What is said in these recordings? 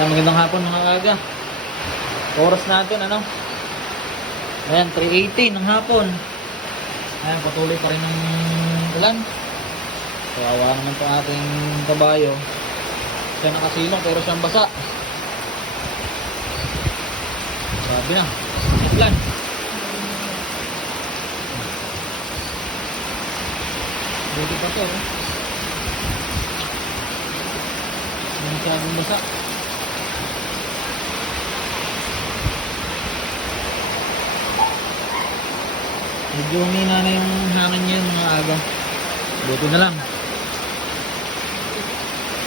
Ayan, magandang hapon mga kaga. Oras natin, ano? Ayan, 3.18 ng hapon. Ayan, patuloy pa rin ng ulan. Kawawa naman itong ating kabayo. Siya nakasilong pero siyang basa. Sabi na, ulan. Buti pa to, eh. Hindi masyadong basa. Medyo humina na yung hangin niya mga aga. Buti na lang.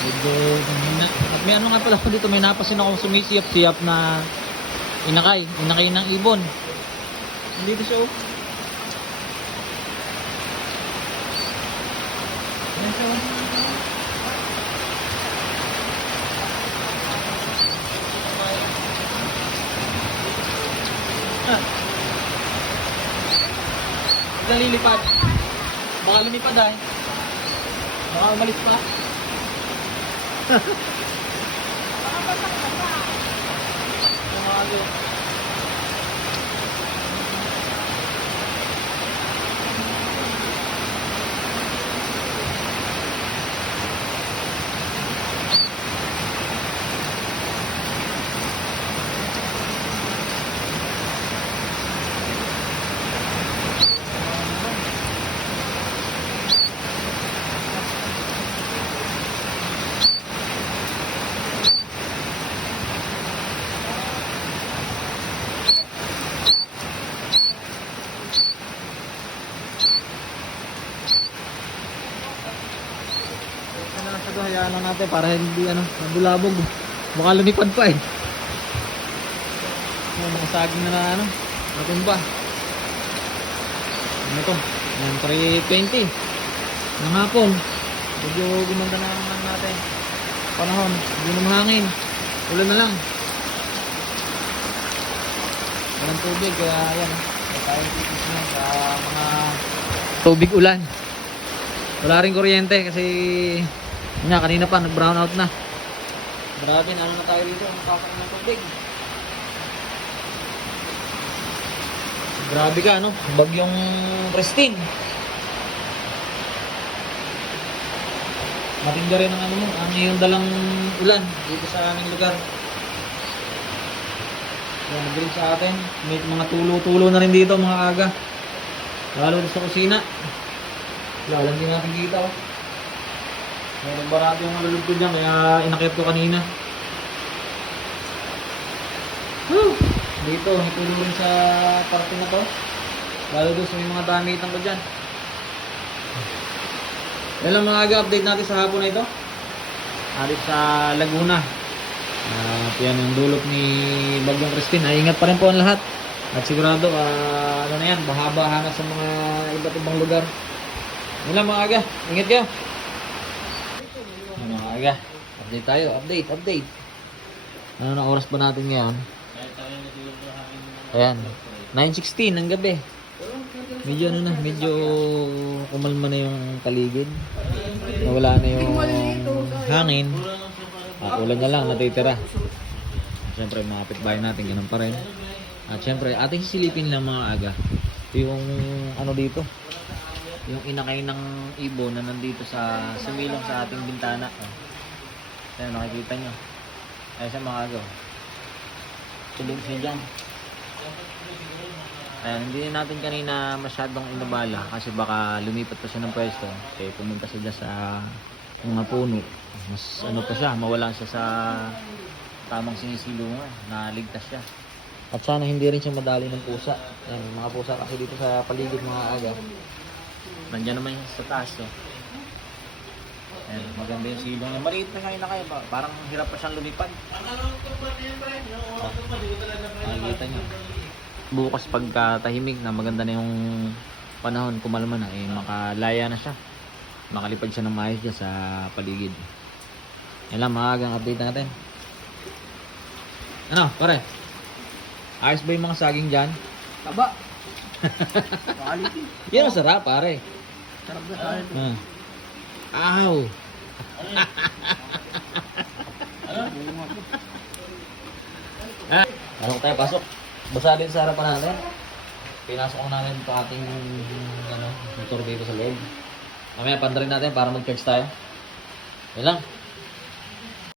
Medyo humina. At may ano nga pala ako dito, may napasin akong sumisiyap-siyap na inakay. Inakay ng ibon. Dito oh. Siya oh. Ah. Baka lilipad. Baka lumipad ay. Baka umalis pa. Baka Ano na sa hayaan lang natin para hindi ano, mabulabog. Baka lumipad pa eh. Ayan, mga saging na na ano, natumba. Ano to? Ayan, 320. Ng hapon. Medyo gumanda na naman natin. Panahon, hindi na mahangin. Ulan na lang. Walang tubig, kaya ayan. Kaya tayo na sa mga tubig ulan. Wala rin kuryente kasi nga kanina pa nag-brown out na. Grabe, ano na tayo dito, nakakain ng tubig. Grabe ka, no? Bagyong pristine. Matinda rin ang ano mo, ang iyong dalang ulan dito sa aming lugar. Yan, nag sa atin. May mga tulo-tulo na rin dito, mga aga. Lalo sa kusina. Lalang din natin kita, oh. Meron barado yung nalulog ko kaya inakit ko kanina. Woo! Dito, itulo rin sa parte na to. Lalo doon sa may mga damitan ko dyan. Yan lang mga aga-update natin sa hapon na ito. Alit sa Laguna. At yan ang dulot ni Bagyong Christine. Ay, ingat pa rin po ang lahat. At sigurado, ah, ano na yan, bahaba-hanga sa mga iba't ibang lugar. Yan lang mga aga. Ingat kayo. Aga. Update tayo. Update, update. Ano na oras ba natin ngayon? Ayan. 9.16 ng gabi. Medyo ano na, medyo kumalma na yung paligid. Nawala na yung hangin. Ah, ulan na lang natitira. Siyempre mga kapitbahay natin ganun pa rin. At siyempre ating sisilipin lang mga aga. Yung ano dito. Yung inakay ng ibon na nandito sa sumilong sa ating bintana. Oh. Ayan, nakikita nyo. Ayan siya mga aga. Tulog siya dyan. Ayan, hindi natin kanina masyadong inabala kasi baka lumipat pa siya ng pwesto. Kaya pumunta siya sa mga puno. Mas ano pa siya, mawala siya sa tamang sinisilungan. Naligtas siya. At sana hindi rin siya madali ng pusa. Ayan, mga pusa kasi dito sa paligid mga aga. Nandiyan naman sa taas. Oh. Ayan, maganda yung silong niya. Maliit na ngayon na kayo. ba? Parang hirap pa siyang lumipad. Oh. Nakikita niyo. Bukas pagka tahimik na maganda na yung panahon, kumalma na, eh makalaya na siya. Makalipad siya ng maayos sa paligid. Yan lang, maagang update natin. Ano, pare? Ayos ba yung mga saging dyan? Taba. Quality. Yan ang sarap, pare. Sarap na tayo. Ah. Aw! Ha? Pasok tayo, pasok. Basa din sa harapan natin. Pinasok ko namin ito ating ano, motor dito sa loob. Mamaya pandarin natin para mag-charge tayo. Yan lang.